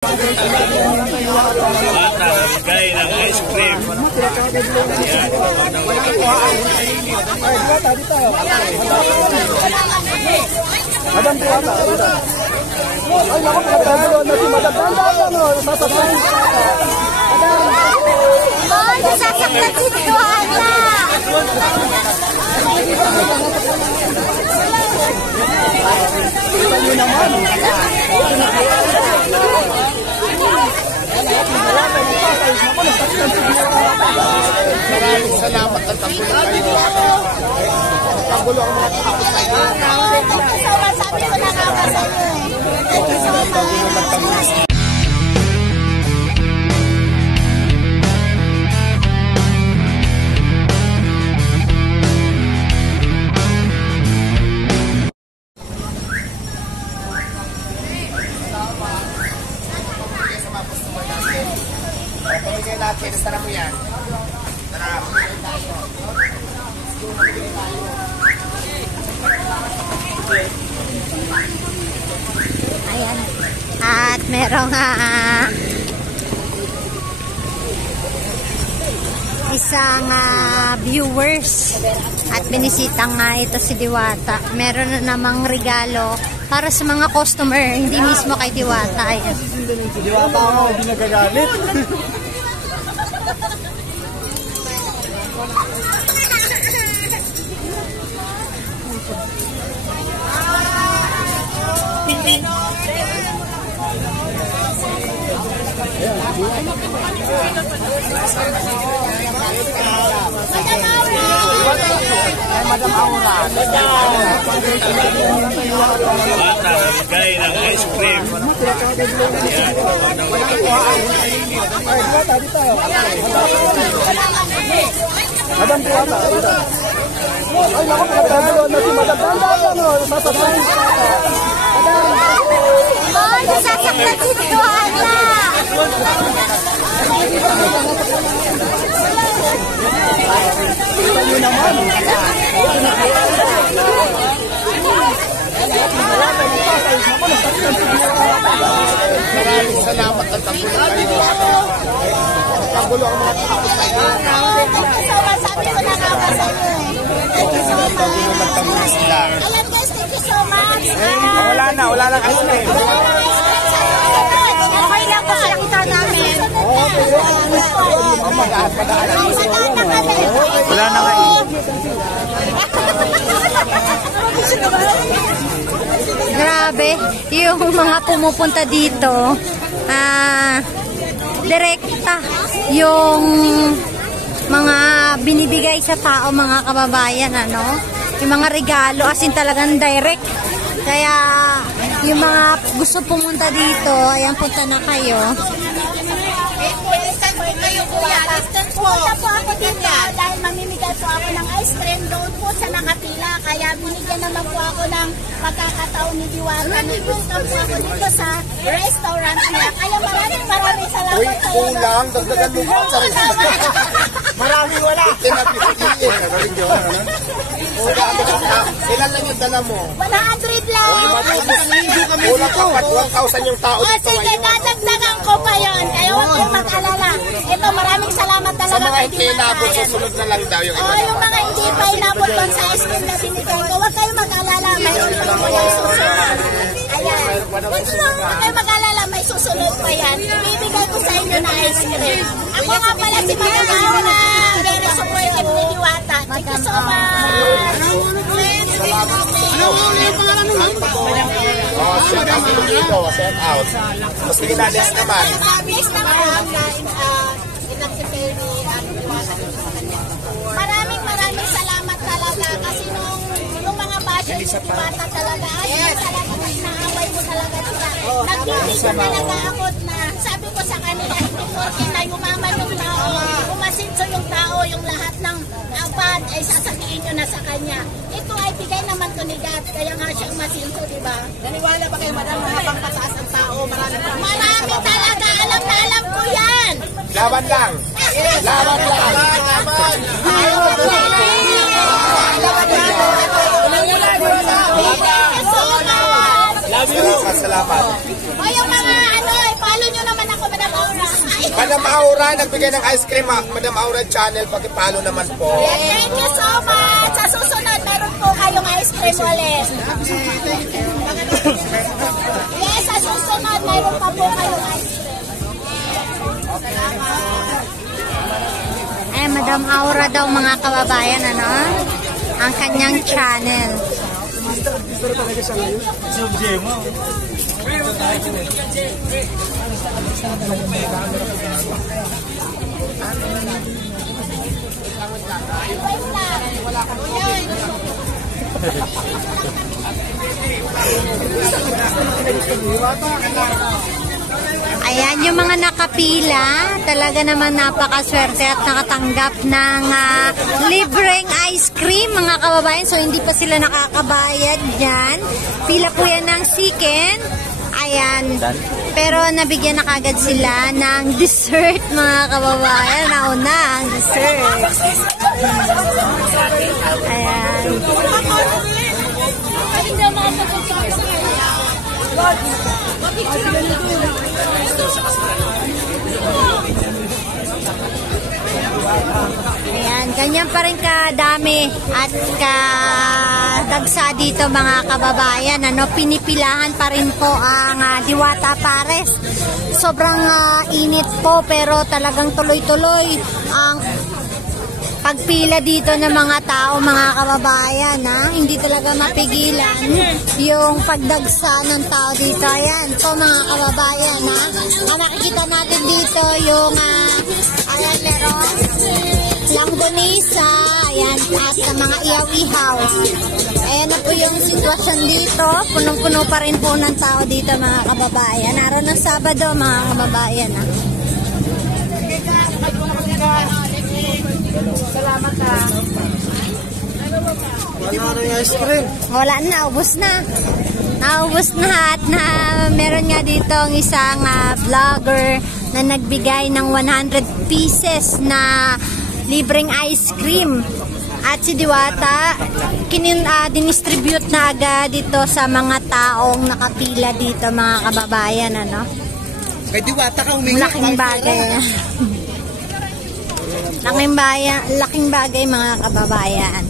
Bata, bigay ng ice cream. Ayan. Madam po ata. Ay, naku, pinagkagaluan na si Madam. Ano, sasaktan. Ay, sasaktan si Joanna. Tingnan nyo naman. Maraming salamat at tapulo kayo. Tapulo ang mga tao sa iyo. Sabi ko na nga ba sa iyo. Thank you so much. Pamigay natin, tara mo yan. Tara, pamigay tayo. Pamigay tayo. Ayan. At merong isang viewers at binisitang ito si Diwata. Meron na namang regalo para sa mga customer, hindi mismo kay Diwata. Ayan. Si Diwata ako, hindi nagagalit. Madam Aura. Bata, bigay ng ice cream. Ayan. Madam po ata. Ay, naku, pinagkagaluan na si Madam. Ano, sasaktan. Ay, sasaktan si Joanna. Tingnan nyo naman. Maraming salamat at tapulo kayo. Tapulo ang mga tao sa iyo. Sabi ko na nga ba sa iyo. Thank you so much. Ayan guys, thank you so much. Wala nang ice cream. Okay lang po sila kita namin. Wala na kayo. Grabe, yung mga pumupunta dito, direkta yung mga binibigay sa tao, mga kababayan, ano? Yung mga regalo, as in talagang direct. Kaya, yung mga gusto pumunta dito, ayan, punta na kayo. Pumunta po ako dito dahil mamimigay po ako ng ice cream doon po sa nakapila. Kaya binigyan naman po ako ng pagkakataon ni Diwata. Gusto po ako dito sa restaurant niya. Kaya maraming salamat sa iyo. Kulang, dagdagan mo pa. Maraming wala. Ilan lang yung dala mo? 100 lang. Kulang ka pa, 1,000 yung tao dito Sige, ngayon. dadagdagan ko pa yun. Kaya huwag kayong mag-alala. Ito, maraming salamat talaga. Sa mga hindi inabot, susunod na lang daw yung iba. Yung mga hindi pa inabot doon sa ice cream na binigay ko, huwag kayong mag-alala. Mayroon pa po yung susunod. Ayan. Huwag kayong mag-alala, may susunod pa yan. Ibibigay ko sa inyo na ice cream. Ako nga pala si Madam Aura. Very supportive ni Diwata. Thank you so much. Set out dito, set out. Mas ginades naman. Next naman, maraming salamat talaga kasi nung mga basyo ni Diwata talaga, talaga naaway mo talaga sila. Nagtitigil talaga ako na sabi ko sa kanila, hindi porke na yumaman yung tao, umasinso yung tao, yung lahat ng abad ay sasabihin nyo na sa kanya. Ito ay bigay naman to ni God, kaya nga siyang masinso, diba? Naniwala ba kayo, madam, mga pangkataas ng tao? Marami talaga, alam ko yan. Laban lang. Laban lang. Love you. Salamat. O yung mga follow nyo Madam Aura, nagbigay ng ice cream. Madam Aura Channel, pakipalo naman po. Thank you so much. Sa susunod, meron po kayong ice cream ulit. Yes, sa susunod, meron pa po kayong ice cream. Ay, Madam Aura daw mga kababayan, ano? Ang kanyang channel. Ayan, yung mga nakapila, talaga naman napakaswerte at nakatanggap ng libreng ice cream, mga kababayan. So, hindi pa sila nakakabayad dyan. Pila po yan ng chicken. Ayan. Pero nabigyan na kagad sila ng dessert, mga kababayan. Nauna ang dessert. Ayan. Ayan, ganyan pa rin kadami at kadagsa dito mga kababayan. Ano, pinipilahan pa rin po ang Diwata Pares. Sobrang init po pero talagang tuloy-tuloy ang pagpila dito ng mga tao, mga kababayan, hindi talaga mapigilan yung pagdagsa ng tao dito. Ayan po mga kababayan, nakikita natin dito yung ayan, meron langgonisa, ayan, at mga ihaw-ihaw. Ayan na po yung sitwasyon dito. Punong-puno pa rin po ng tao dito, mga kababayan. Araw ng Sabado, mga kababayan. Salamat ha. Wala na yung ice cream. Wala na, ubos na. Naubos na at meron nga dito ang isang vlogger na nagbigay ng 100 pieces na libreng ice cream. At si Diwata, dinistribute na agad dito sa mga taong nakapila dito, mga kababayan. Ano? Kay Diwata ka humingi. Laking bagay. Laking bagay, mga kababayan.